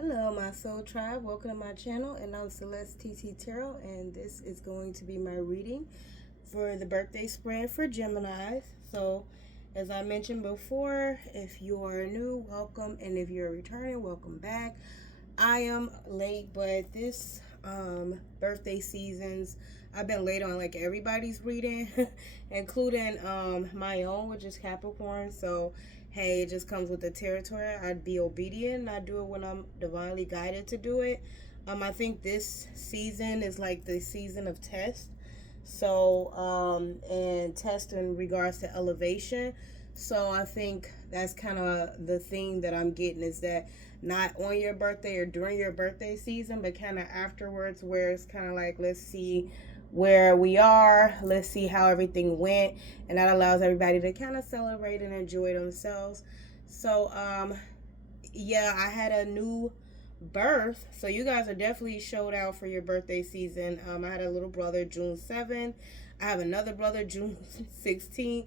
Hello, my soul tribe. Welcome to my channel, and I'm Celeste TT Tarot, and this is going to be my reading for the birthday spread for Geminis. So, as I mentioned before, if you are new, welcome, and if you're returning, welcome back. I am late, but this birthday seasons, I've been late on like everybody's reading, including my own, which is Capricorn. So hey, it just comes with the territory. I'd be obedient. I do it when I'm divinely guided to do it. I think this season is like the season of test. So, and test in regards to elevation. So I think that's kind of the thing that I'm getting, is that not on your birthday or during your birthday season, but kind of afterwards, where it's kind of like, let's see where we are, let's see how everything went, and that allows everybody to kind of celebrate and enjoy themselves. So yeah, I had a new birth, so you guys are definitely showed out for your birthday season. I had a little brother June 7th. I have another brother June 16th,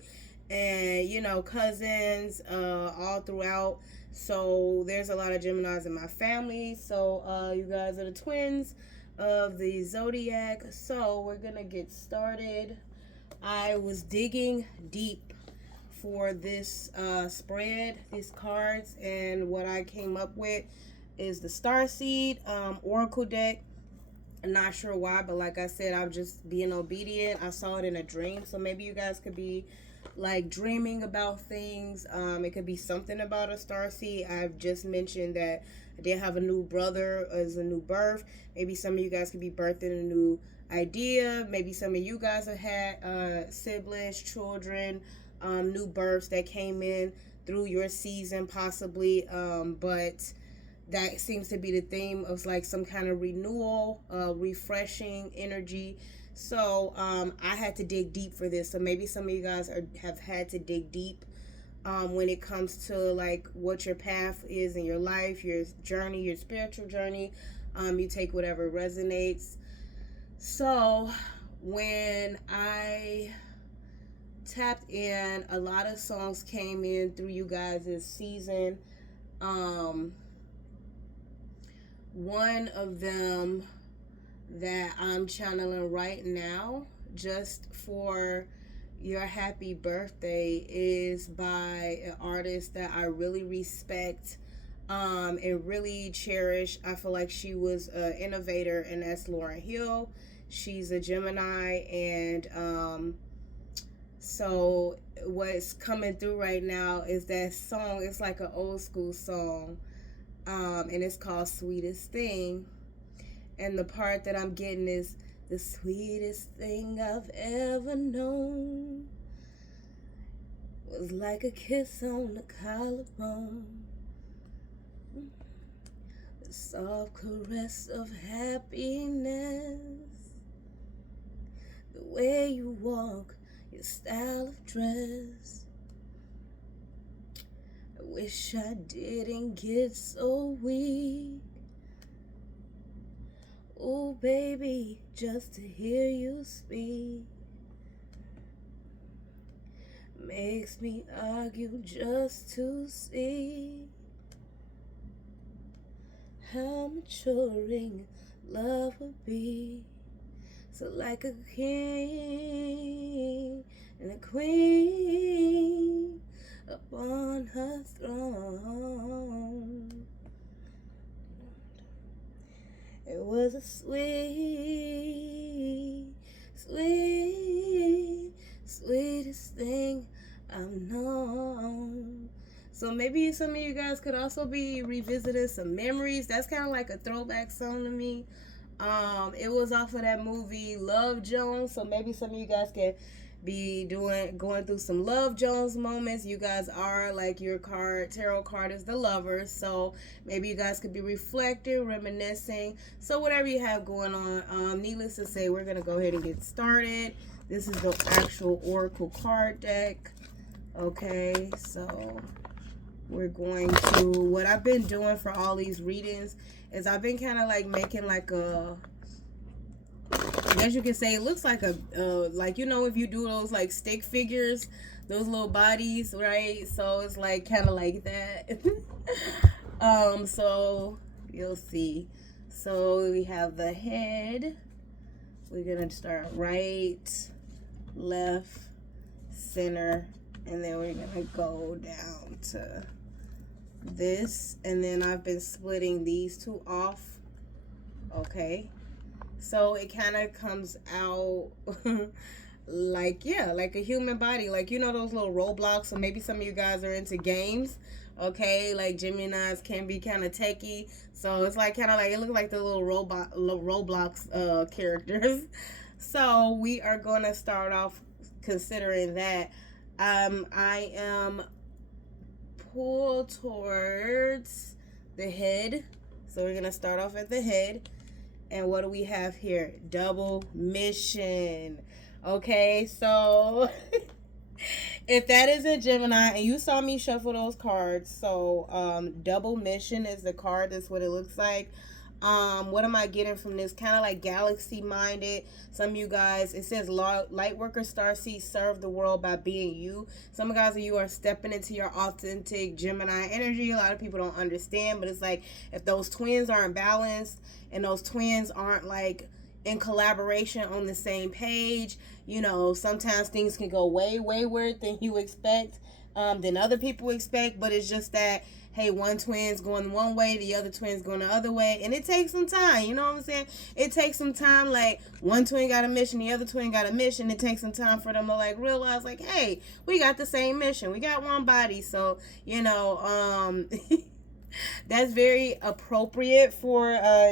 and cousins all throughout. So there's a lot of Geminis in my family. So you guys are the twins of the zodiac. So we're gonna get started. I was digging deep for this spread, these cards, and what I came up with is the Starseed Oracle deck. I'm not sure why, but like I said, I'm just being obedient. I saw it in a dream, so maybe you guys could be like dreaming about things. It could be something about a starseed. I've just mentioned that I did have a new brother as a new birth. Maybe some of you guys could be birthing a new idea. Maybe some of you guys have had siblings, children, new births that came in through your season possibly. But that seems to be the theme of like some kind of renewal, refreshing energy. So I had to dig deep for this. So maybe some of you guys have had to dig deep when it comes to like what your path is in your life, your journey, your spiritual journey. You take whatever resonates. So when I tapped in, a lot of songs came in through you guys' season. One of them that I'm channeling right now, just for your happy birthday, is by an artist that I really respect and really cherish. I feel like she was an innovator, and that's Lauryn Hill. She's a Gemini, and so what's coming through right now is that song. It's like an old school song, and it's called Sweetest Thing. And the part that I'm getting is, the sweetest thing I've ever known was like a kiss on the collarbone, the soft caress of happiness, the way you walk, your style of dress. I wish I didn't get so weak. Oh, baby, just to hear you speak makes me argue just to see how maturing love would be. So like a king and a queen upon her throne, it was a sweetest thing I've known. So maybe some of you guys could also be revisiting some memories. That's kind of like a throwback song to me. It was off of that movie Love Jones. So maybe some of you guys can be going through some Love Jones moments. You guys are like, your tarot card is the Lovers, so maybe you guys could be reflecting, reminiscing. So whatever you have going on, needless to say, we're gonna go ahead and get started. This is the actual Oracle card deck. Okay, so we're going to, what I've been doing for all these readings is I've been kind of like making like a, I guess you can say, it looks like a like, if you do those like stick figures, those little bodies, right? So it's like kind of like that. So You'll see. So we have the head. We're going to start right, left, center, and then we're going to go down to this. And then I've been splitting these two off. Okay. So it kind of comes out like, yeah, like a human body. Like, you know, those little Roblox, or maybe some of you guys are into games. Okay, like Geminis can be kind of techie, so it's like kind of like, it looks like the little Roblox characters. So we are going to start off considering that I am pulled towards the head. So we're going to start off at the head. And what do we have here? Double mission. Okay, so if that isn't Gemini and you saw me shuffle those cards, so double mission is the card. That's what it looks like. What am I getting from this? Kind of like galaxy minded. Some of you guys, it says light worker starseed, serve the world by being you. Some of you are stepping into your authentic Gemini energy. A lot of people don't understand, but it's like if those twins aren't balanced and those twins aren't like in collaboration on the same page, you know, sometimes things can go way wayward than you expect, than other people expect. But it's just that, hey, one twin's going one way, the other twin's going the other way, and it takes some time. You know what I'm saying? It takes some time. Like one twin got a mission, the other twin got a mission. It takes some time for them to like realize, like, hey, we got the same mission. We got one body. So, you know, that's very appropriate for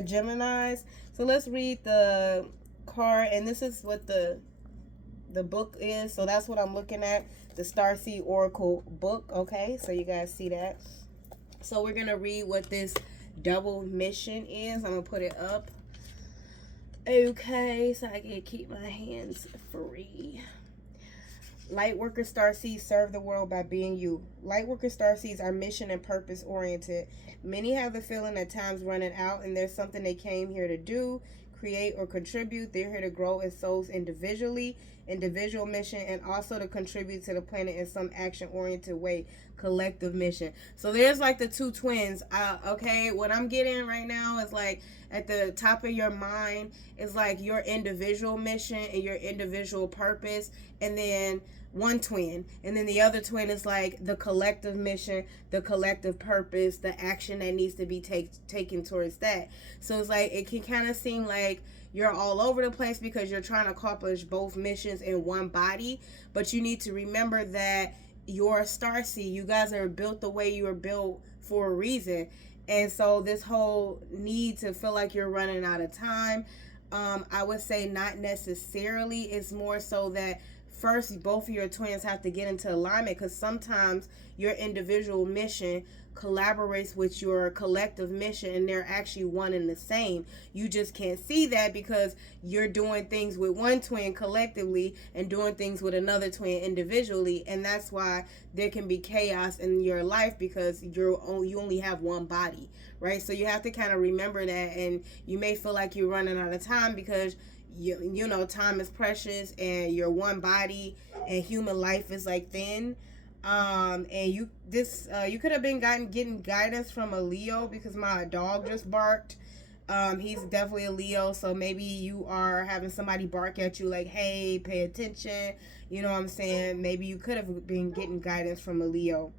Geminis. So let's read the card, and this is what the book is. So that's what I'm looking at, the Starseed Oracle book. Okay, so you guys see that. So we're gonna read what this double mission is. I'm gonna put it up. Okay, so I can keep my hands free. Lightworker starseeds serve the world by being you. Lightworker starseeds are mission and purpose oriented. Many have the feeling that time's running out and there's something they came here to do, create, or contribute. They're here to grow as souls individually, individual mission, and also to contribute to the planet in some action-oriented way, collective mission. So there's like the two twins. Okay, what I'm getting right now is like at the top of your mind is like your individual mission and your individual purpose, and then one twin, and then the other twin is like the collective mission, the collective purpose, the action that needs to be taken towards that. So it's like it can kind of seem like you're all over the place because you're trying to accomplish both missions in one body, but you need to remember that you're a starseed. You guys are built the way you were built for a reason. And so this whole need to feel like you're running out of time, I would say not necessarily. It's more so that first, both of your twins have to get into alignment, because sometimes your individual mission collaborates with your collective mission and they're actually one and the same. You just can't see that because you're doing things with one twin collectively and doing things with another twin individually, and that's why there can be chaos in your life because you only have one body, right? So you have to kind of remember that, and you may feel like you're running out of time because you know time is precious and you're one body and human life is like thin. And you could have been getting guidance from a Leo, because my dog just barked. He's definitely a Leo, so maybe you are having somebody bark at you like, hey, pay attention. You know what I'm saying? Maybe you could have been getting guidance from a Leo.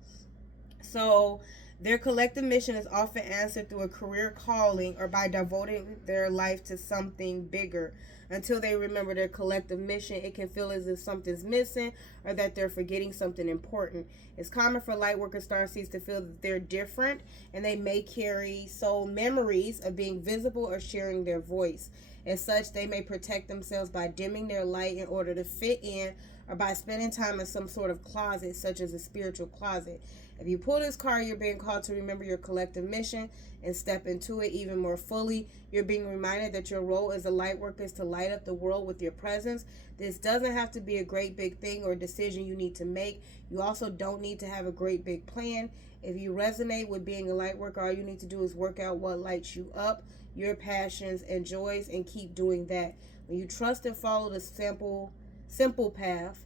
So their collective mission is often answered through a career calling or by devoting their life to something bigger. Until they remember their collective mission, it can feel as if something's missing or that they're forgetting something important. It's common for lightworker starseeds to feel that they're different, and they may carry soul memories of being visible or sharing their voice. As such, they may protect themselves by dimming their light in order to fit in, or by spending time in some sort of closet, such as a spiritual closet. If you pull this card, you're being called to remember your collective mission and step into it even more fully. You're being reminded that your role as a light worker is to light up the world with your presence. This doesn't have to be a great big thing or decision you need to make. You also don't need to have a great big plan. If you resonate with being a light worker, all you need to do is work out what lights you up, your passions and joys, and keep doing that. When you trust and follow the simple path,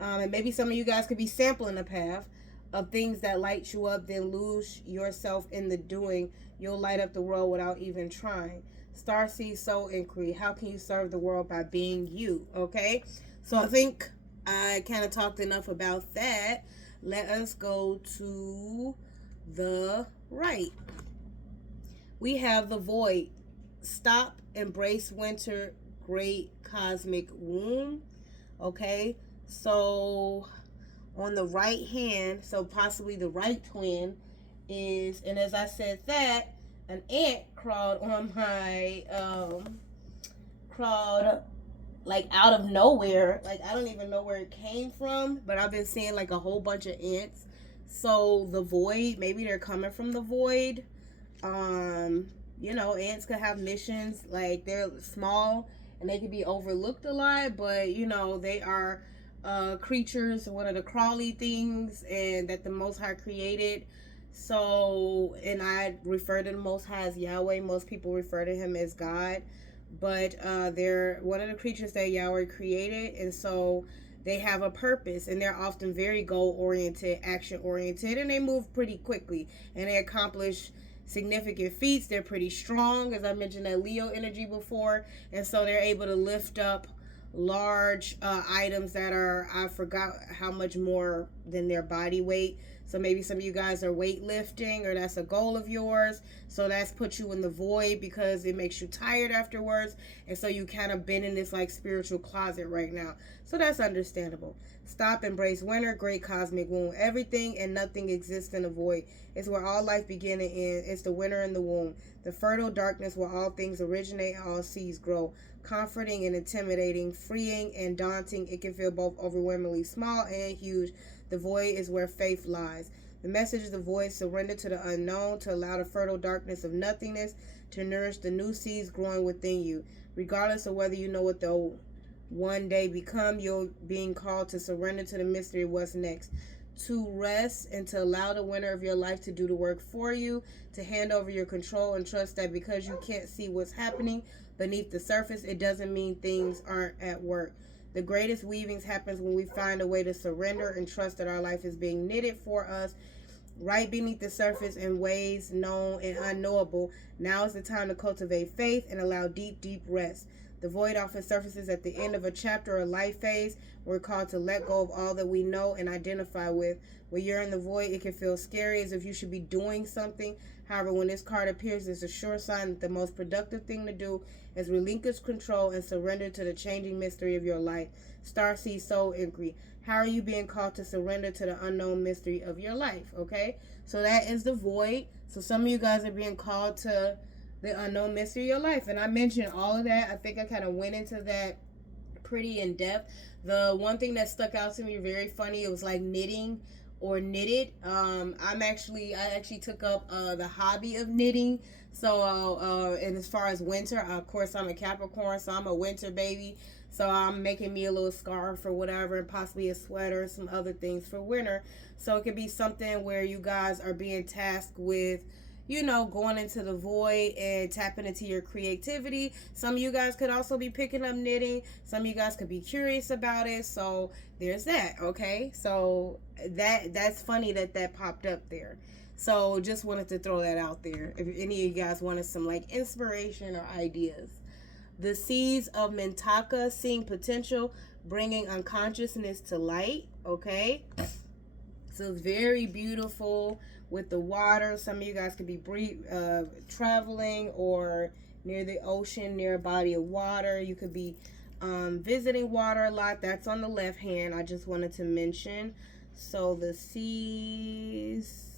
and maybe some of you guys could be sampling the path, of things that light you up, then lose yourself in the doing. You'll light up the world without even trying. Starseed Soul Inquiry. How can you serve the world by being you? Okay, so I think I kind of talked enough about that. Let us go to the right. We have the Void. Stop, embrace winter, great cosmic womb. Okay, so on the right hand, so possibly the right twin is, and as I said that, an ant crawled on my, crawled like out of nowhere. Like, I don't even know where it came from, but I've been seeing like a whole bunch of ants. So the void, maybe they're coming from the void. Ants could have missions, like they're small and they can be overlooked a lot, but they are creatures, one of the crawly things, and that the Most High created. So, and I refer to the Most High as Yahweh. Most people refer to him as God, but they're one of the creatures that Yahweh created, and so they have a purpose, and they're often very goal-oriented, action-oriented, and they move pretty quickly, and they accomplish significant feats. They're pretty strong, as I mentioned that Leo energy before, and so they're able to lift up large items that are, I forgot how much more than their body weight. So maybe some of you guys are weightlifting, or that's a goal of yours. So that's put you in the void because it makes you tired afterwards. And so you kind of been in this like spiritual closet right now. So that's understandable. Stop, embrace winter, great cosmic womb. Everything and nothing exists in the void. It's where all life begin and end. It's the winter in the womb. The fertile darkness where all things originate and all seeds grow. Comforting and intimidating, freeing and daunting. It can feel both overwhelmingly small and huge. The void is where faith lies. The message of the void: surrender to the unknown, to allow the fertile darkness of nothingness to nourish the new seeds growing within you. Regardless of whether you know what they'll one day become, you're being called to surrender to the mystery of what's next. To rest and to allow the winner of your life to do the work for you, to hand over your control and trust that because you can't see what's happening beneath the surface, it doesn't mean things aren't at work. The greatest weavings happens when we find a way to surrender and trust that our life is being knitted for us right beneath the surface in ways known and unknowable. Now is the time to cultivate faith and allow deep, deep rest. The void often surfaces at the end of a chapter or life phase. We're called to let go of all that we know and identify with. When you're in the void, it can feel scary, as if you should be doing something. However, when this card appears, it's a sure sign that the most productive thing to do is relinquish control and surrender to the changing mystery of your life. Starseed Soul Inquiry. How are you being called to surrender to the unknown mystery of your life? Okay, so that is the void. So some of you guys are being called to the unknown mystery of your life, and I mentioned all of that. I think I kind of went into that pretty in depth. The one thing that stuck out to me very funny, it was like knitting or knitted. I actually took up the hobby of knitting. So and as far as winter, of course I'm a Capricorn, so I'm a winter baby. So I'm making me a little scarf or whatever, and possibly a sweater, some other things for winter. So it could be something where you guys are being tasked with, going into the void and tapping into your creativity. Some of you guys could also be picking up knitting. Some of you guys could be curious about it. So there's that, okay? So that's funny that popped up there. So just wanted to throw that out there. If any of you guys wanted some like inspiration or ideas. The seeds of Mintaka, seeing potential, bringing unconsciousness to light, okay? So it's very beautiful with the water. Some of you guys could be traveling or near the ocean, near a body of water. You could be visiting water a lot. That's on the left hand. I just wanted to mention. So the seeds,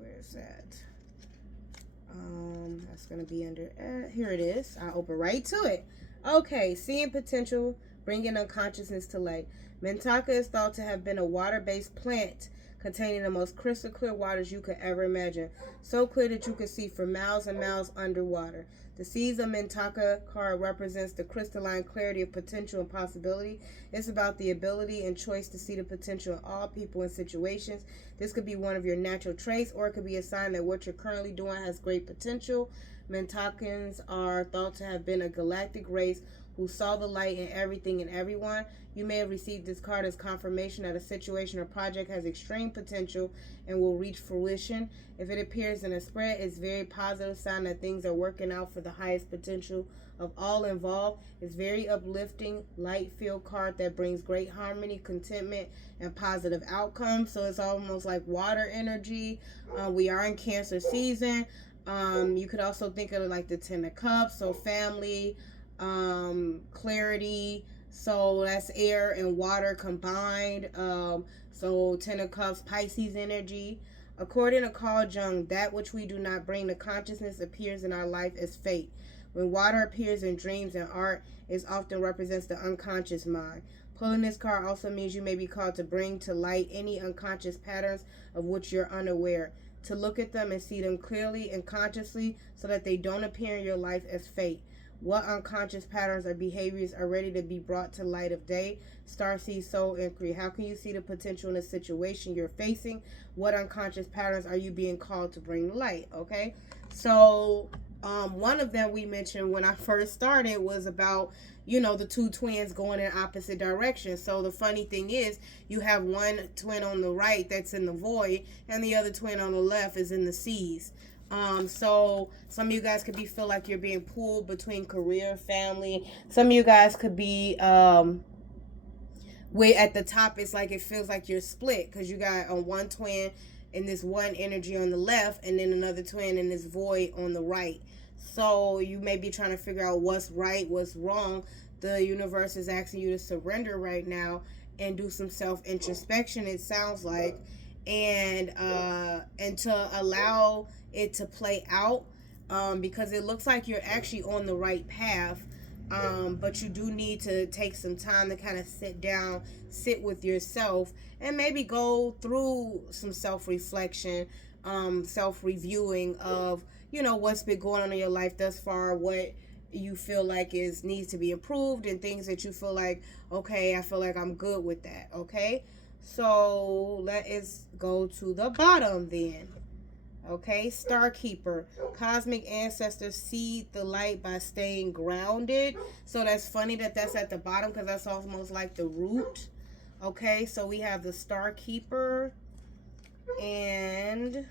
where's that? That's going to be under, here it is. I'll open right to it. Okay, seeing potential, bringing unconsciousness to light. Mintaka is thought to have been a water-based plant containing the most crystal clear waters you could ever imagine. So clear that you could see for miles and miles underwater. The seeds of Mintaka card represents the crystalline clarity of potential and possibility. It's about the ability and choice to see the potential in all people and situations. This could be one of your natural traits, or it could be a sign that what you're currently doing has great potential. Mintakans are thought to have been a galactic race who saw the light in everything and everyone. You may have received this card as confirmation that a situation or project has extreme potential and will reach fruition. If it appears in a spread, it's a very positive sign that things are working out for the highest potential of all involved. It's very uplifting, light-filled card that brings great harmony, contentment, and positive outcomes. So it's almost like water energy. We are in Cancer season. You could also think of it like the Ten of Cups, so family, clarity. So that's air and water combined. So Ten of Cups, Pisces energy. According to Carl Jung, that which we do not bring to consciousness appears in our life as fate. When water appears in dreams and art, it often represents the unconscious mind. Pulling this card also means you may be called to bring to light any unconscious patterns of which you're unaware, to look at them and see them clearly and consciously so that they don't appear in your life as fate. What unconscious patterns or behaviors are ready to be brought to light of day? Starseed Soul Inquiry. How can you see the potential in the situation you're facing? What unconscious patterns are you being called to bring to light? Okay, so one of them we mentioned when I first started was about, the two twins going in opposite directions. So the funny thing is, you have one twin on the right that's in the void, and the other twin on the left is in the seas. So some of you guys could feel like you're being pulled between career, family. Some of you guys could be way at the top. It's like it feels like you're split because you got one twin in this one energy on the left, and then another twin in this void on the right. So you may be trying to figure out what's right, what's wrong. The universe is asking you to surrender right now and do some self-introspection, it sounds like, and to allow it to play out, because it looks like you're actually on the right path, but you do need to take some time to kind of sit with yourself, and maybe go through some self-reflection, self-reviewing of what's been going on in your life thus far, what you feel like needs to be improved, and things that you feel like, okay, I feel like I'm good with that. Okay, so let us go to the bottom then. Okay, Star Keeper. Cosmic ancestors seed the light by staying grounded. So that's funny that that's at the bottom, because that's almost like the root. Okay, so we have the Star Keeper, and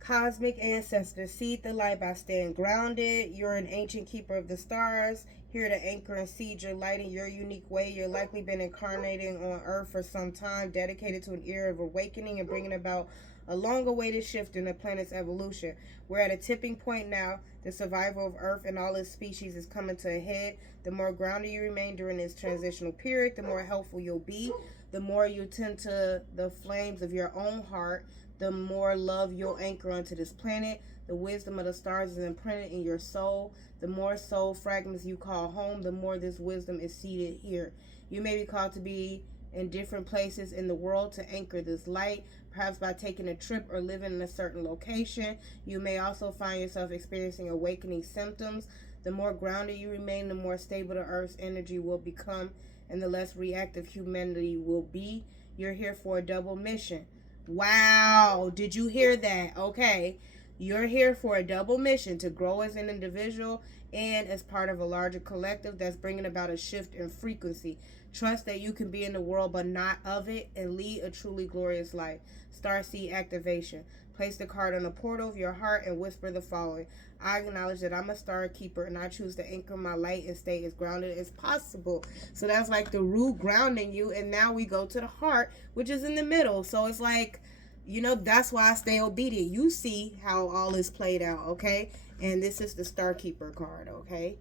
cosmic ancestors seed the light by staying grounded. You're an ancient keeper of the stars, here to anchor and seed your light in your unique way. You're likely been incarnating on Earth for some time, dedicated to an era of awakening and bringing about a long-awaited shift in the planet's evolution. We're at a tipping point now. The survival of Earth and all its species is coming to a head. The more grounded you remain during this transitional period, the more helpful you'll be. The more you tend to the flames of your own heart, the more love you'll anchor onto this planet. The wisdom of the stars is imprinted in your soul. The more soul fragments you call home, the more this wisdom is seated here. You may be called to be in different places in the world to anchor this light, perhaps by taking a trip or living in a certain location. You may also find yourself experiencing awakening symptoms. The more grounded you remain, the more stable the Earth's energy will become, and the less reactive humanity will be. You're here for a double mission. Wow, did you hear that? Okay, you're here for a double mission, to grow as an individual and as part of a larger collective that's bringing about a shift in frequency. Trust that you can be in the world but not of it, and lead a truly glorious life. Starseed activation. Place the card on the portal of your heart and whisper the following: I acknowledge that I'm a star keeper, and I choose to anchor my light and stay as grounded as possible. So that's like the root grounding you, and now we go to the heart, which is in the middle. So it's like, that's why I stay obedient. You see how all is played out, okay? And this is the Star Keeper card, okay?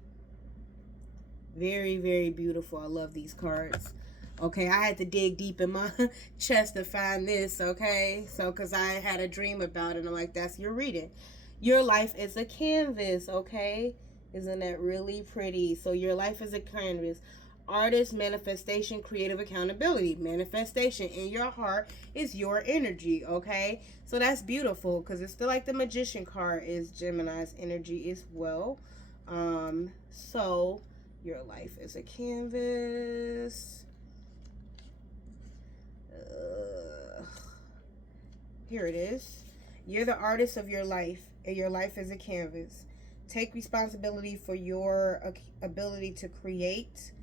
Very, very beautiful. I love these cards. Okay, I had to dig deep in my chest to find this, okay? So, because I had a dream about it, I'm like, that's your reading. Your life is a canvas, okay? Isn't that really pretty? So your life is a canvas. Artist, manifestation, creative accountability. Manifestation in your heart is your energy, okay? So that's beautiful, because it's still like the Magician card is Gemini's energy as well. So your life is a canvas. Here it is. You're the artist of your life, and your life is a canvas. Take responsibility for your ability to create.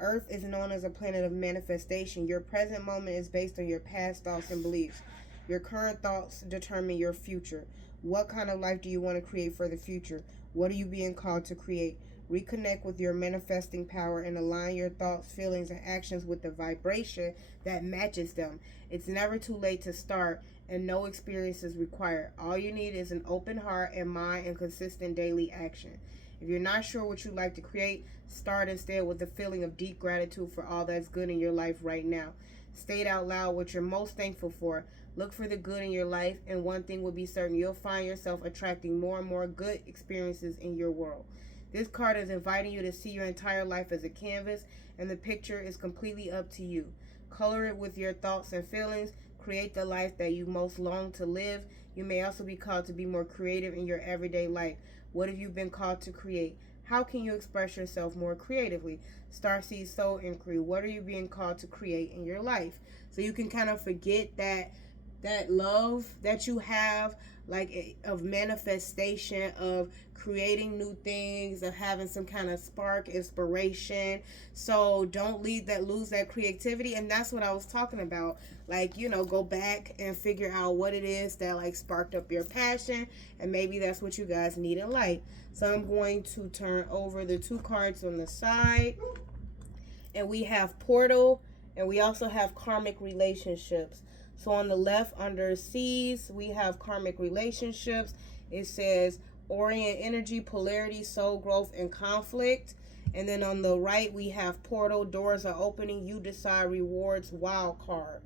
Earth is known as a planet of manifestation. Your present moment is based on your past thoughts and beliefs. Your current thoughts determine your future. What kind of life do you want to create for the future? What are you being called to create? Reconnect with your manifesting power and align your thoughts, feelings, and actions with the vibration that matches them. It's never too late to start, and no experience is required. All you need is an open heart and mind and consistent daily action. If you're not sure what you'd like to create, start instead with a feeling of deep gratitude for all that's good in your life right now. State out loud what you're most thankful for. Look for the good in your life, and one thing will be certain: you'll find yourself attracting more and more good experiences in your world. This card is inviting you to see your entire life as a canvas, and the picture is completely up to you. Color it with your thoughts and feelings. Create the life that you most long to live. You may also be called to be more creative in your everyday life. What have you been called to create? How can you express yourself more creatively? Starseed Soul Inquiry. What are you being called to create in your life? So you can kind of forget that love that you have, like, of manifestation, of creating new things, of having some kind of spark, inspiration. So don't lose that creativity. And that's what I was talking about. Like, go back and figure out what it is that, like, sparked up your passion, and maybe that's what you guys need in life. So I'm going to turn over the 2 cards on the side, and we have Portal, and we also have Karmic Relationships. So on the left, under C's, we have Karmic Relationships. It says Orient Energy, Polarity, Soul Growth, and Conflict. And then on the right, we have Portal, Doors are opening, you decide, rewards, Wild card.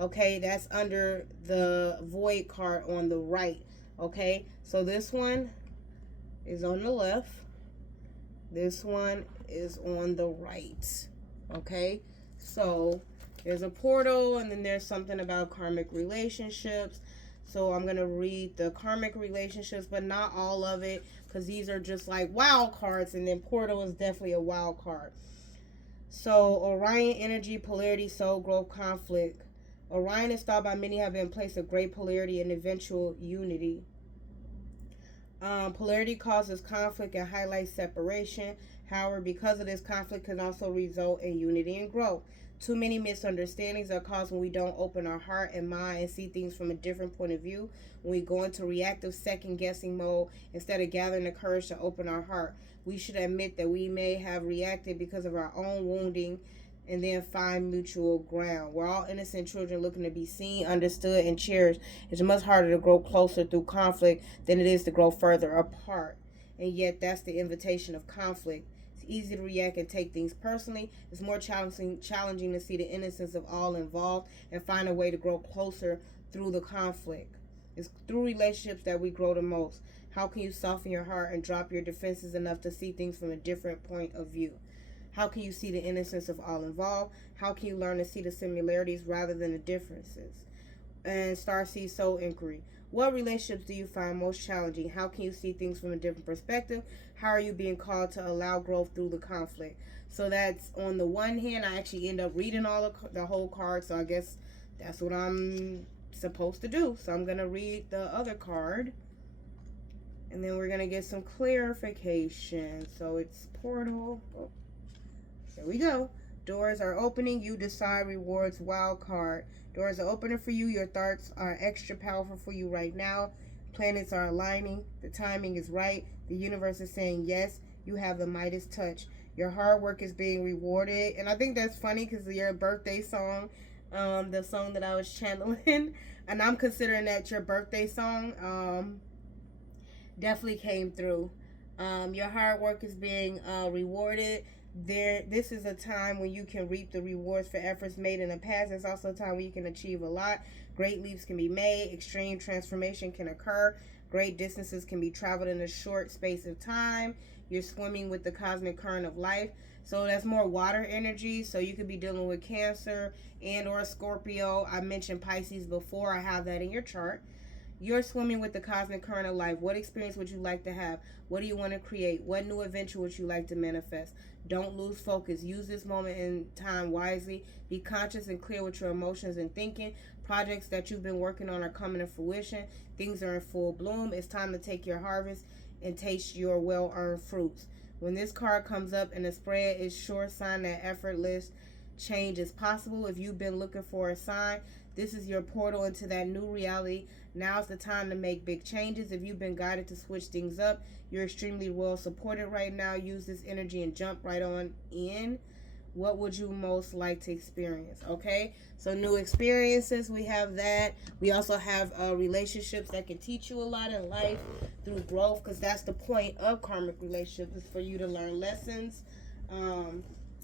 Okay, that's under the Void card on the right. Okay, so this one is on the left. This one is on the right. Okay, so there's a portal, and then there's something about karmic relationships. So I'm going to read the karmic relationships, but not all of it, because these are just like wild cards, and then portal is definitely a wild card. So Orion Energy, Polarity, Soul Growth, Conflict. Orion is thought by many have been a place of great polarity and eventual unity. Polarity causes conflict and highlights separation. However, because of this, conflict can also result in unity and growth. Too many misunderstandings are caused when we don't open our heart and mind and see things from a different point of view. When we go into reactive second-guessing mode instead of gathering the courage to open our heart. We should admit that we may have reacted because of our own wounding, and then find mutual ground. We're all innocent children looking to be seen, understood, and cherished. It's much harder to grow closer through conflict than it is to grow further apart. And yet, that's the invitation of conflict. It's easy to react and take things personally. It's more challenging to see the innocence of all involved and find a way to grow closer through the conflict. It's through relationships that we grow the most. How can you soften your heart and drop your defenses enough to see things from a different point of view? How can you see the innocence of all involved? How can you learn to see the similarities rather than the differences? And Starseed Soul Inquiry. What relationships do you find most challenging? How can you see things from a different perspective? How are you being called to allow growth through the conflict? So that's on the one hand. I actually end up reading the whole card, so I guess that's what I'm supposed to do. So I'm going to read the other card, and then we're going to get some clarification. So it's Portal. Oh. There we go. Doors are opening. You decide, rewards, wild card. Doors are opening for you. Your thoughts are extra powerful for you right now. Planets are aligning. The timing is right. The universe is saying yes. You have the Midas touch. Your hard work is being rewarded. And I think that's funny because your birthday song, the song that I was channeling, and I'm considering that your birthday song, definitely came through. Your hard work is being rewarded. This is a time when you can reap the rewards for efforts made in the past. It's also a time when you can achieve a lot. Great leaps can be made. Extreme transformation can occur. Great distances can be traveled in a short space of time. You're swimming with the cosmic current of life. So that's more water energy. So you could be dealing with Cancer and or Scorpio. I mentioned Pisces before. I have that in your chart. You're swimming with the cosmic current of life. What experience would you like to have? What do you want to create? What new adventure would you like to manifest? Don't lose focus. Use this moment in time wisely. Be conscious and clear with your emotions and thinking. Projects that you've been working on are coming to fruition. Things are in full bloom. It's time to take your harvest and taste your well-earned fruits. When this card comes up in a spread, it's sure sign that effortless change is possible. If you've been looking for a sign, this is your portal into that new reality. Now's the time to make big changes. If you've been guided to switch things up, you're extremely well supported right now. Use this energy and jump right on in. What would you most like to experience? Okay, so new experiences, we have that. We also have relationships that can teach you a lot in life through growth, because that's the point of karmic relationships, is for you to learn lessons.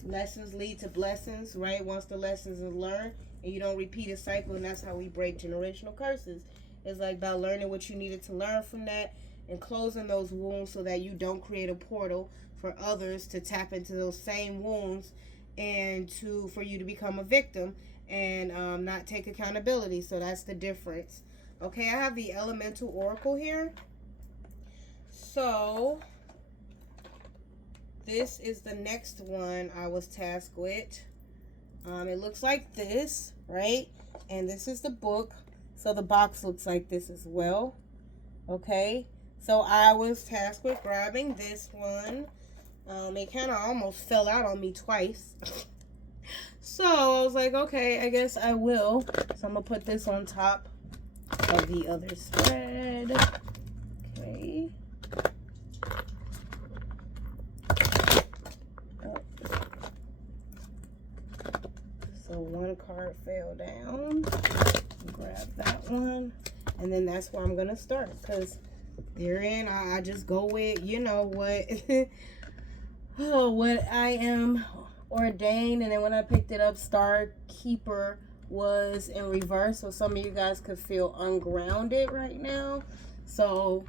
Lessons lead to blessings, right? Once the lessons are learned and you don't repeat a cycle, and that's how we break generational curses. It's like about learning what you needed to learn from that and closing those wounds so that you don't create a portal for others to tap into those same wounds and for you to become a victim and not take accountability. So that's the difference. Okay, I have the Elemental Oracle here. So this is the next one I was tasked with. It looks like this, right? And this is the book. So the box looks like this as well. Okay, so I was tasked with grabbing this one. It kind of almost fell out on me twice. So I was like, okay, I guess I will. So I'm going to put this on top of the other spread. Okay. Oh. So one card fell down. Grab that one. And then that's where I'm going to start. Because therein, I just go with, you know, what... what I am ordained. And then when I picked it up, Star Keeper was in reverse, so some of you guys could feel ungrounded right now. So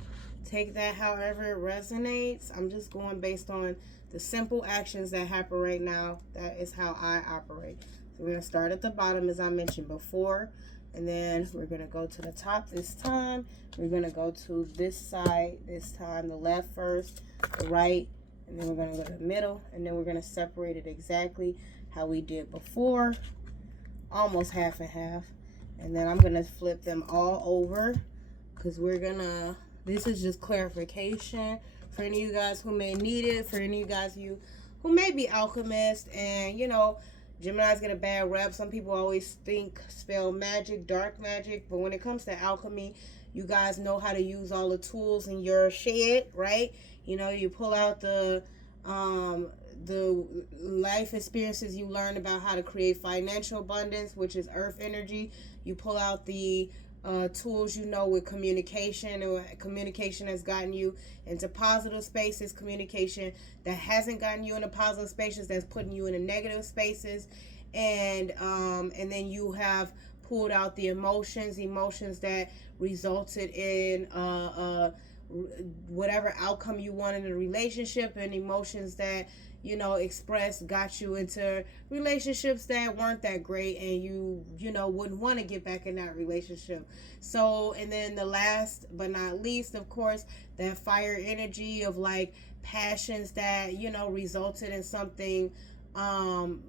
take that however it resonates. I'm just going based on the simple actions that happen right now. That is how I operate. So we're going to start at the bottom, as I mentioned before, and then we're going to go to the top this time. We're going to go to this side this time, the left first, the right, and then we're going to go to the middle, and then we're going to separate it exactly how we did before, almost half and half. And then I'm going to flip them all over, because we're going to, this is just clarification for any of you guys who may need it, for any of you guys who may be alchemists. And, you know, Geminis get a bad rep. Some people always spell magic, dark magic, but when it comes to alchemy, you guys know how to use all the tools in your shed, right? You know, you pull out the life experiences you learn about how to create financial abundance, which is earth energy. You pull out the tools you know with communication, and communication has gotten you into positive spaces, communication that hasn't gotten you into positive spaces, that's putting you into negative spaces, and then you have pulled out the emotions that resulted in whatever outcome you want in a relationship, and emotions that, you know, got you into relationships that weren't that great, and you know, wouldn't want to get back in that relationship. So, and then the last but not least, of course, that fire energy of like passions that, you know, resulted in something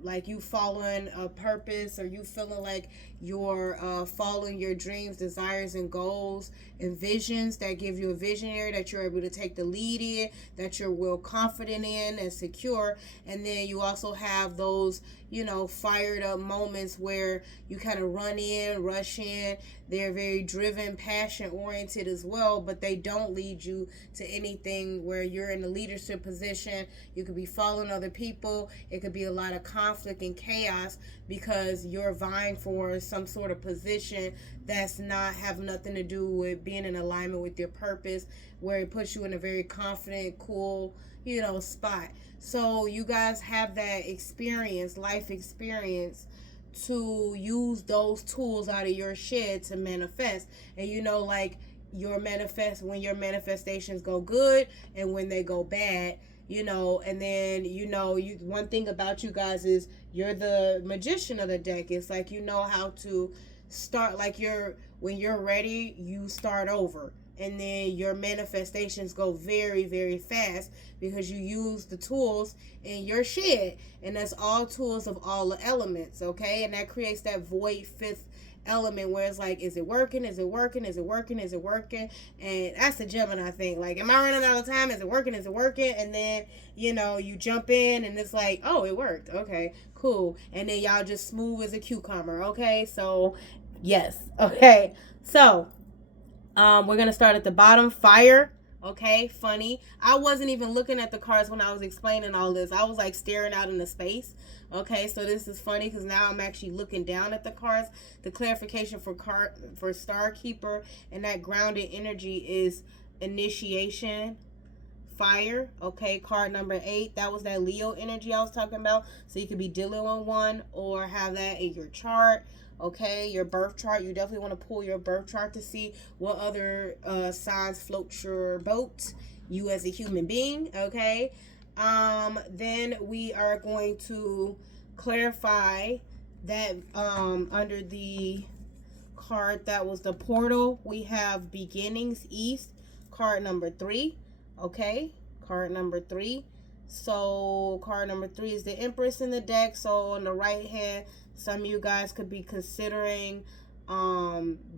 like you following a purpose, or you feeling like you're following your dreams, desires, and goals and visions that give you a visionary that you're able to take the lead in, that you're well confident in and secure. And then you also have those, you know, fired up moments where you kind of run in, rush in. They're very driven, passion oriented as well, but they don't lead you to anything where you're in a leadership position. You could be following other people. It could be a lot of conflict and chaos because you're vying for some sort of position that's not have nothing to do with being in alignment with your purpose, where it puts you in a very confident, cool, you know, spot. So you guys have that experience, life experience, to use those tools out of your shed to manifest. And you know, like when your manifestations go good and when they go bad, you know. And then, you know, one thing about you guys is you're the magician of the deck. It's like, you know how to start, like when you're ready, you start over. and then your manifestations go very, very fast because you use the tools in your shed, and that's all tools of all the elements, okay? And that creates that void fifth element where it's like, is it working? Is it working? Is it working? Is it working? And that's the Gemini thing. Like, am I running out of time? Is it working? Is it working? And then, you jump in and it's like, oh, it worked. Okay, cool. And then y'all just smooth as a cucumber. Okay, so yes. Okay, so we're gonna start at the bottom. Fire. Okay, funny. I wasn't even looking at the cards when I was explaining all this. I was like staring out into space. Okay, so this is funny because now I'm actually looking down at the cards. The clarification for Star Keeper and that grounded energy is initiation, fire. Okay, card number 8. That was that Leo energy I was talking about. So you could be dealing with one or have that in your chart. Okay, your birth chart. You definitely want to pull your birth chart to see what other signs float your boat, you as a human being. Okay, then we are going to clarify that under the card that was the portal, we have beginnings east, card number 3. Okay, card number 3. So card number 3 is the Empress in the deck. So on the right hand, some of you guys could be considering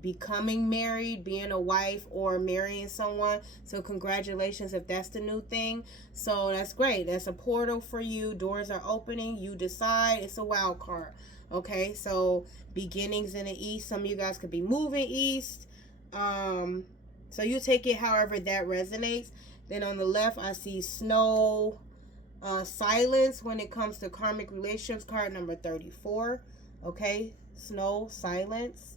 becoming married, being a wife, or marrying someone. So congratulations if that's the new thing. So that's great. That's a portal for you. Doors are opening. You decide. It's a wild card. Okay, so beginnings in the east. Some of you guys could be moving east. So you take it however that resonates. Then on the left, I see snow, silence when it comes to karmic relationships, card number 34. Okay, snow, silence,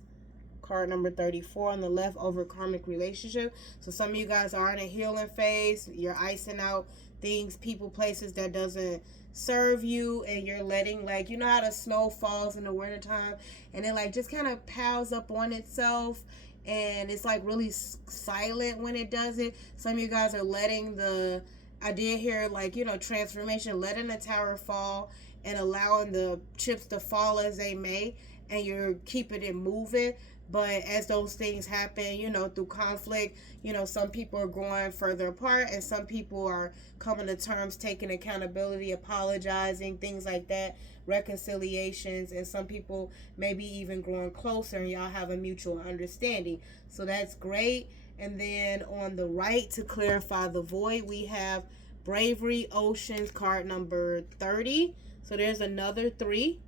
card number 34 on the left over karmic relationship. So some of you guys are in a healing phase. You're icing out things, people, places that doesn't serve you, and you're letting, like, you know how the snow falls in the wintertime and it like just kind of piles up on itself, and it's like really silent when it does it. Some of you guys are letting the, I did hear like, transformation, letting the tower fall and allowing the chips to fall as they may, and you're keeping it moving. But as those things happen, through conflict, some people are going further apart, and some people are coming to terms, taking accountability, apologizing, things like that, reconciliations, and some people maybe even growing closer, and y'all have a mutual understanding. So that's great. And then on the right, to clarify the void, we have bravery, oceans, card number 30. So there's another 3.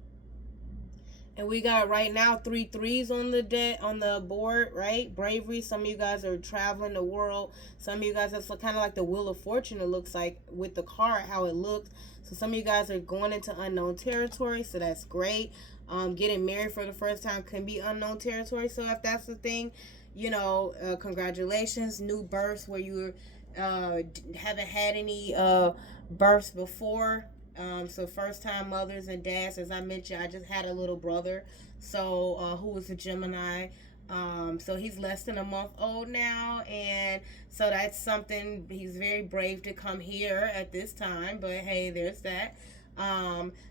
And we got right now 3 3s on the board, right? Bravery. Some of you guys are traveling the world. Some of you guys, that's kind of like the Wheel of Fortune, it looks like, with the card, how it looks. So some of you guys are going into unknown territory, so that's great. Getting married for the first time can be unknown territory. So if that's the thing, congratulations. New births where you haven't had any births before. So first time mothers and dads. As I mentioned, I just had a little brother, so who was a Gemini. So he's less than a month old now, and so that's something. He's very brave to come here at this time, but hey, there's that.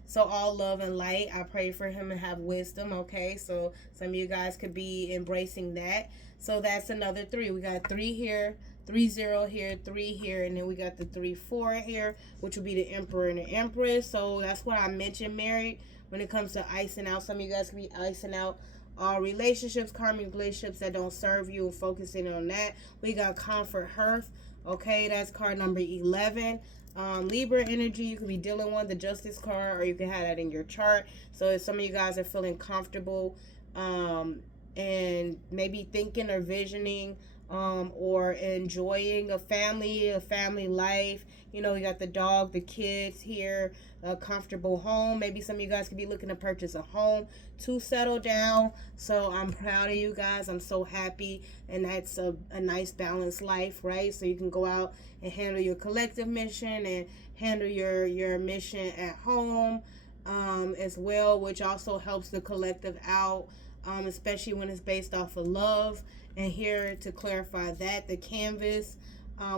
So all love and light. I pray for him and have wisdom. Okay, so some of you guys could be embracing that. So that's another 3. We got 3 here, 3 0 here, 3 here, and then we got the 3 4 here, which will be the Emperor and the Empress. So that's what I mentioned, married. When it comes to icing out, some of you guys can be icing out all relationships, karmic relationships that don't serve you, and focusing on that. We got Comfort Hearth. Okay, that's card number 11. Libra energy, you could be dealing with the Justice card, or you can have that in your chart. So if some of you guys are feeling comfortable and maybe thinking or visioning or enjoying a family life. We got the dog, the kids here, a comfortable home. Maybe some of you guys could be looking to purchase a home to settle down. So I'm proud of you guys. I'm so happy. And that's a nice balanced life, right? So you can go out and handle your collective mission and handle your mission at home as well, which also helps the collective out, especially when it's based off of love. And here to clarify that, the canvas,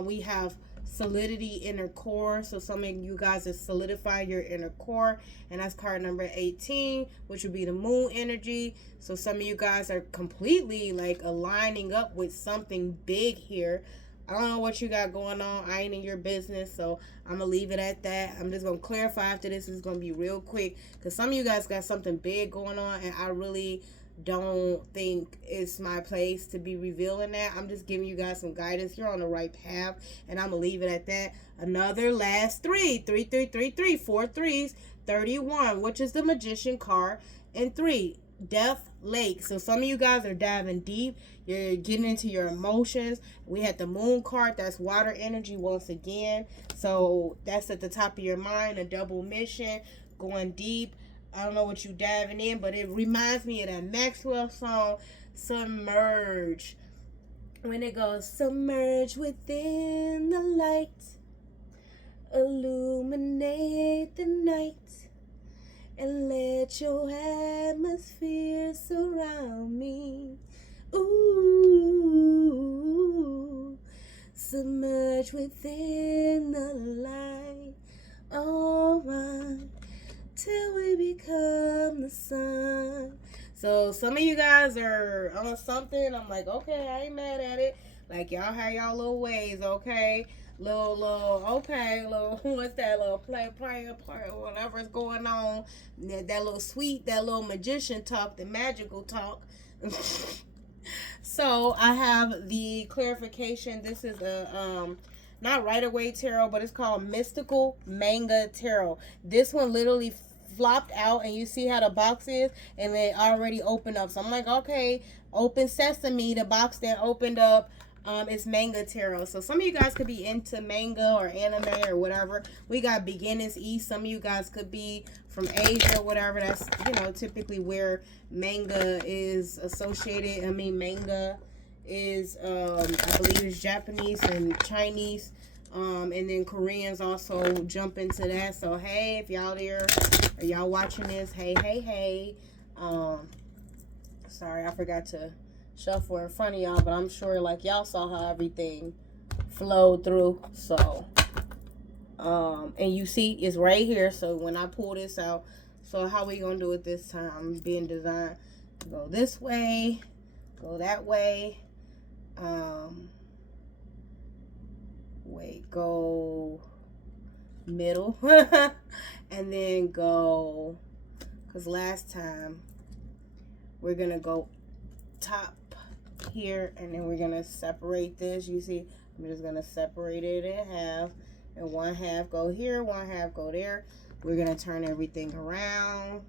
we have solidity, inner core. So some of you guys are solidifying your inner core, and that's card number 18, which would be the moon energy. So some of you guys are completely like aligning up with something big here. I don't know what you got going on. I ain't in your business, so I'm going to leave it at that. I'm just going to clarify after this. It's going to be real quick because some of you guys got something big going on, and I really don't think it's my place to be revealing that. I'm just giving you guys some guidance. You're on the right path, and I'm going to leave it at that. Another last three. 4 threes, 31, which is the Magician card, and 3. Death Lake. So some of you guys are diving deep. You're getting into your emotions. We had the moon card. That's water energy once again. So that's at the top of your mind. A double mission. Going deep. I don't know what you diving in, but it reminds me of that Maxwell song, Submerge. When it goes, submerge within the light. Illuminate the night. And let your atmosphere surround me. Ooh, submerge within the light. All right, till we become the sun. So some of you guys are on something. I'm like, okay, I ain't mad at it. Like y'all have y'all little ways, okay? Little, okay, little, what's that, little play, whatever's going on, that little sweet, that little magician talk, the magical talk. So I have the clarification. This is a, not right away tarot, but it's called Mystical Manga Tarot. This one literally flopped out, and you see how the box is, and they already opened up. So I'm like, okay, open sesame, the box that opened up. It's manga tarot. So some of you guys could be into manga or anime or whatever. We got Beginners East. Some of you guys could be from Asia or whatever. That's, you know, typically where manga is associated. I mean, manga is, I believe it's Japanese and Chinese. And then Koreans also jump into that. So, hey, if y'all there, are y'all watching this? Hey. Sorry, I forgot to shuffle in front of y'all, but I'm sure like y'all saw how everything flowed through. So and you see it's right here. So when I pull this out, so how we gonna do it this time? Being designed, go this way, go that way, go middle and then go, because last time we're gonna go top here, and then we're gonna separate this. You see, I'm just gonna separate it in half, and one half go here, one half go there. We're gonna turn everything around.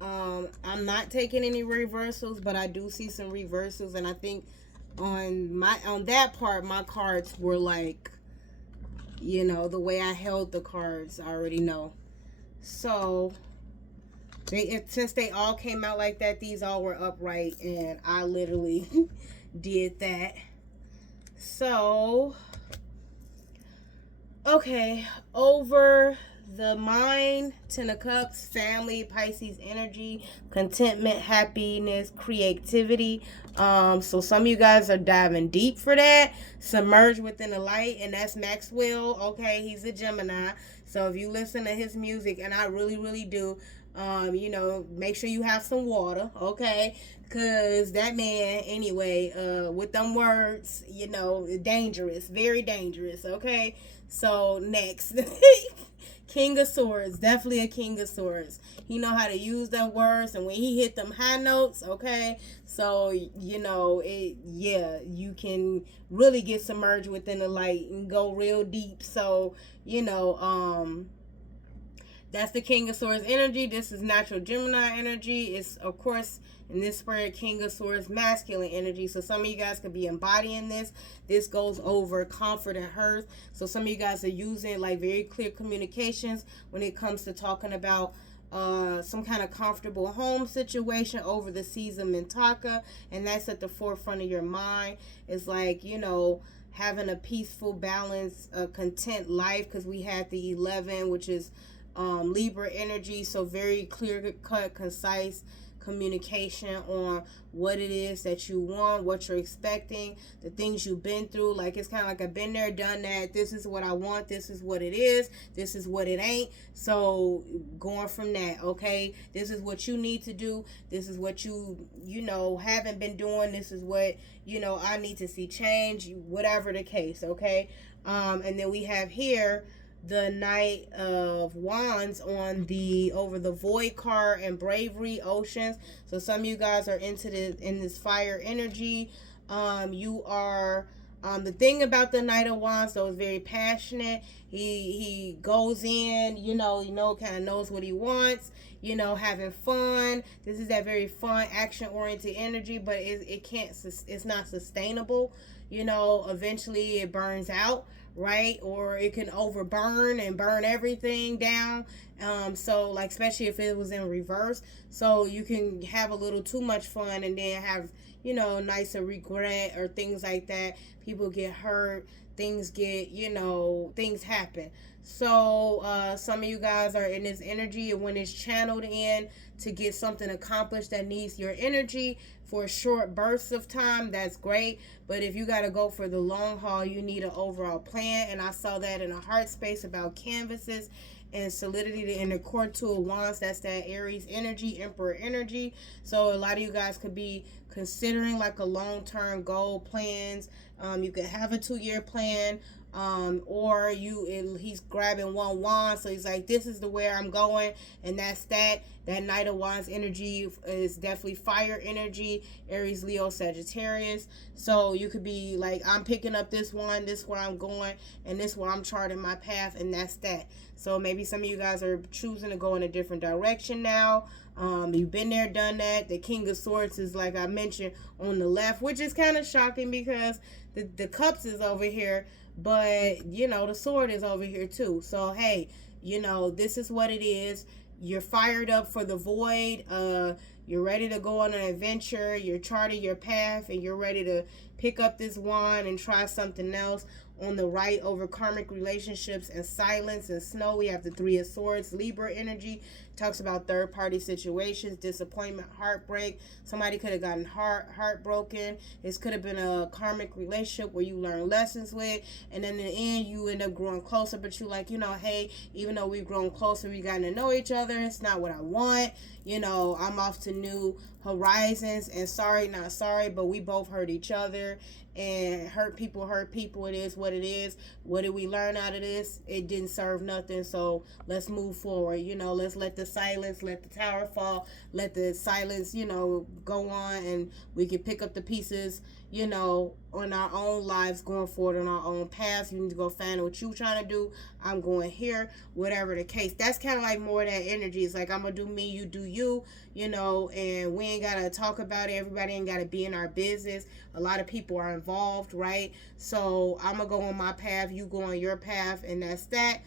I'm not taking any reversals, but I do see some reversals, and I think on that part my cards were like, you know, the way I held the cards, I already know. So since they all came out like that, these all were upright, and I literally did that. So, okay, over the mind, 10 of Cups, family, Pisces energy, contentment, happiness, creativity. So some of you guys are diving deep for that. Submerge within the light, and that's Maxwell. Okay, he's a Gemini. So if you listen to his music, and I really do, you know, make sure you have some water, okay? Because that man, anyway, with them words, you know, dangerous, very dangerous, okay? So, next. King of Swords, definitely a King of Swords. He know how to use them words, and when he hit them high notes, okay? So, you know, you can really get submerged within the light and go real deep. So, you know, that's the King of Swords energy. This is natural Gemini energy. It's, of course, in this spread, King of Swords masculine energy. So some of you guys could be embodying this. This goes over comfort and hurt. So some of you guys are using like very clear communications when it comes to talking about some kind of comfortable home situation over the seas of Mintaka. And that's at the forefront of your mind. It's like, you know, having a peaceful, balanced, content life. Because we had the 11, which is Libra energy. So very clear cut, concise communication on what it is that you want, what you're expecting, the things you've been through. Like, it's kind of like, I've been there, done that. This is what I want. This is what it is. This is what it ain't. So going from that, okay, this is what you need to do. This is what you know, haven't been doing. This is what, you know, I need to see change, whatever the case, okay? And then we have here the Knight of Wands on the over the Void card and Bravery, Oceans. So some of you guys are into this fire energy. You are the thing about the Knight of Wands, though, is very passionate. He goes in, kind of knows what he wants, having fun. This is that very fun, action-oriented energy, but it's not sustainable. Eventually it burns out, right? Or it can overburn and burn everything down. So like, especially if it was in reverse. So you can have a little too much fun and then have, nicer regret or things like that. People get hurt, things happen. So some of you guys are in this energy, and when it's channeled in to get something accomplished that needs your energy for short bursts of time, that's great. But if you got to go for the long haul, you need an overall plan. And I saw that in a heart space about canvases and solidity in the court. Two of Wands, that's that Aries energy, Emperor energy. So a lot of you guys could be considering like a long-term goal plans. You could have a 2-year plan, or he's grabbing one wand, so he's like, this is the where I'm going, and that's that Knight of Wands energy is definitely fire energy, Aries, Leo, Sagittarius. So you could be like, I'm picking up this one, this where I'm going, and this where I'm charting my path, and that's that. So maybe some of you guys are choosing to go in a different direction now. You've been there, done that. The King of Swords is, like I mentioned, on the left, which is kind of shocking because the Cups is over here, but the Sword is over here too. So hey, this is what it is. You're fired up for the void. You're ready to go on an adventure. You're charting your path, and you're ready to pick up this wand and try something else. On the right, over karmic relationships and silence and snow, we have the Three of Swords, Libra energy. Talks about third-party situations, disappointment, heartbreak. Somebody could have gotten heartbroken. This could have been a karmic relationship where you learn lessons with, and then in the end, you end up growing closer. But you like, hey, even though we've grown closer, we gotten to know each other. It's not what I want. I'm off to new horizons, and sorry, not sorry, but we both hurt each other. And hurt people. It is what it is. What did we learn out of this? It didn't serve nothing. So let's move forward. Let's let the silence, let the tower fall, let the silence, go on, and we can pick up the pieces, on our own lives, going forward on our own paths. You need to go find what you're trying to do. I'm going here, whatever the case. That's kind of like more of that energy. It's like, I'm going to do me, you do you, and we ain't got to talk about it. Everybody ain't got to be in our business. A lot of people are involved, right? So I'm going to go on my path, you go on your path, and that's that.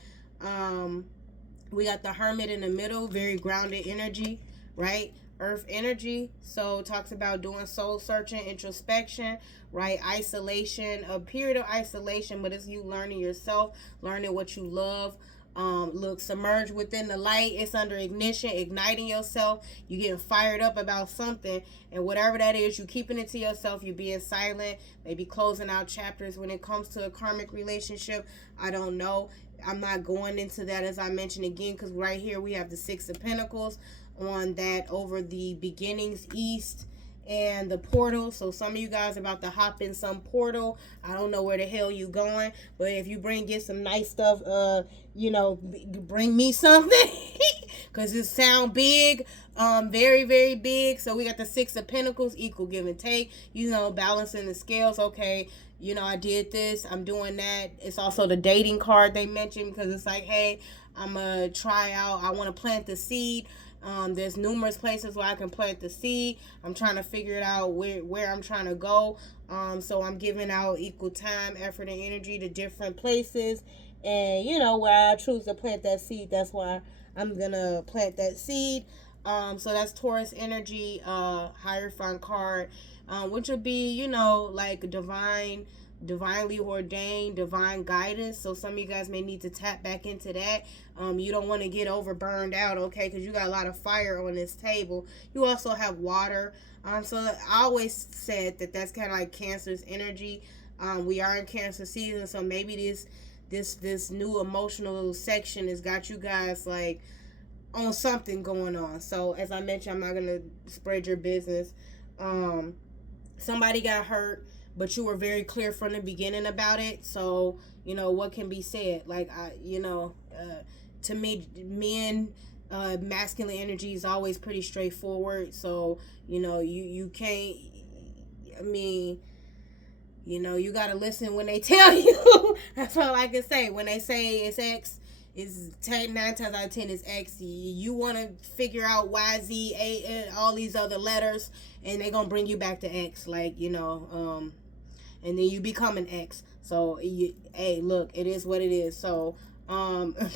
We got the Hermit in the middle, very grounded energy, right? Earth energy. So it talks about doing soul searching, introspection, right? Isolation, a period of isolation, but it's you learning yourself, learning what you love. Look, submerged within the light. It's under ignition, igniting yourself. You getting fired up about something, and whatever that is, you keeping it to yourself. You being silent, maybe closing out chapters when it comes to a karmic relationship. I don't know. I'm not going into that, as I mentioned again, because right here we have the Six of Pentacles on that, over the beginnings, east, and the portal. So some of you guys are about to hop in some portal. I don't know where the hell you going, but if you get some nice stuff, bring me something because it sound big, very, very big. So we got the Six of Pentacles, equal give and take, balancing the scales. Okay, I did this, I'm doing that. It's also the dating card they mentioned, because it's like, hey, I'm gonna try out, I want to plant the seed. There's numerous places where I can plant the seed. I'm trying to figure it out where I'm trying to go. So I'm giving out equal time, effort, and energy to different places. And, where I choose to plant that seed, that's why I'm going to plant that seed. So that's Taurus energy, Hierophant card, which would be, like divine divinely ordained, divine guidance. So some of you guys may need to tap back into that. You don't want to get over burned out, okay? Because you got a lot of fire on this table. You also have water. So I always said that that's kind of like Cancer's energy. We are in Cancer season, so maybe this new emotional section has got you guys like on something going on. So as I mentioned, I'm not gonna spread your business. Somebody got hurt, but you were very clear from the beginning about it. So what can be said. Like to me, men, masculine energy is always pretty straightforward. So you can't. I mean, you gotta listen when they tell you. That's all I can say. When they say it's X, it's 9 times out of 10 is X. You want to figure out Y, Z, A, and all these other letters, and they're gonna bring you back to X. Like and then you become an X. So hey, look, it is what it is. So the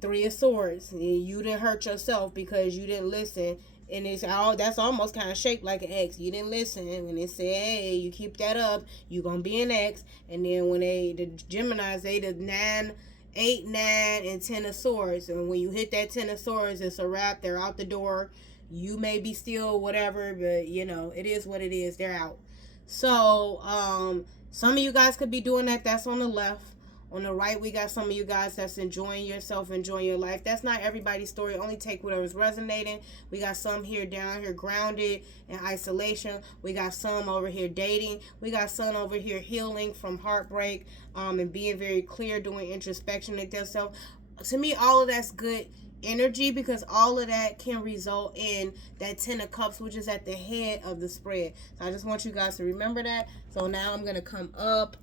3 of Swords. You didn't hurt yourself because you didn't listen. And that's almost kind of shaped like an X. You didn't listen. When it said, hey, you keep that up, you gonna be an X. And then when the Geminis, they the 9, 8, 9, and 10 of Swords. And when you hit that 10 of Swords, it's a wrap. They're out the door. You may be still whatever, but it is what it is. They're out. So some of you guys could be doing that. That's on the left. On the right, we got some of you guys that's enjoying yourself, enjoying your life. That's not everybody's story. Only take whatever's resonating. We got some here down here grounded in isolation. We got some over here dating. We got some over here healing from heartbreak, and being very clear, doing introspection at themselves. To me, all of that's good energy, because all of that can result in that 10 of Cups, which is at the head of the spread. So I just want you guys to remember that. So now I'm going to come up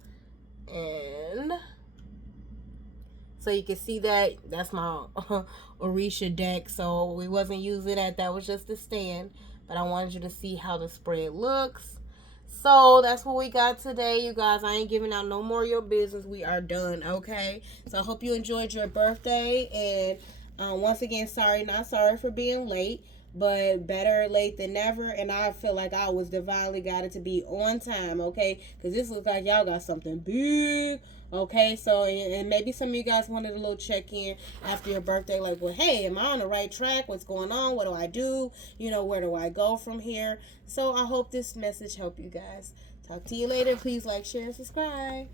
and... so you can see that's my Orisha deck. So we wasn't using that was just a stand. But I wanted you to see how the spread looks. So that's what we got today, you guys. I ain't giving out no more of your business. We are done, okay? So I hope you enjoyed your birthday. And once again, not sorry for being late. But better late than never. And I feel like I was divinely guided to be on time, okay? Because this looks like y'all got something big. Okay, so, and maybe some of you guys wanted a little check-in after your birthday, like, well, hey, am I on the right track? What's going on? What do I do? Where do I go from here? So I hope this message helped you guys. Talk to you later. Please like, share, and subscribe.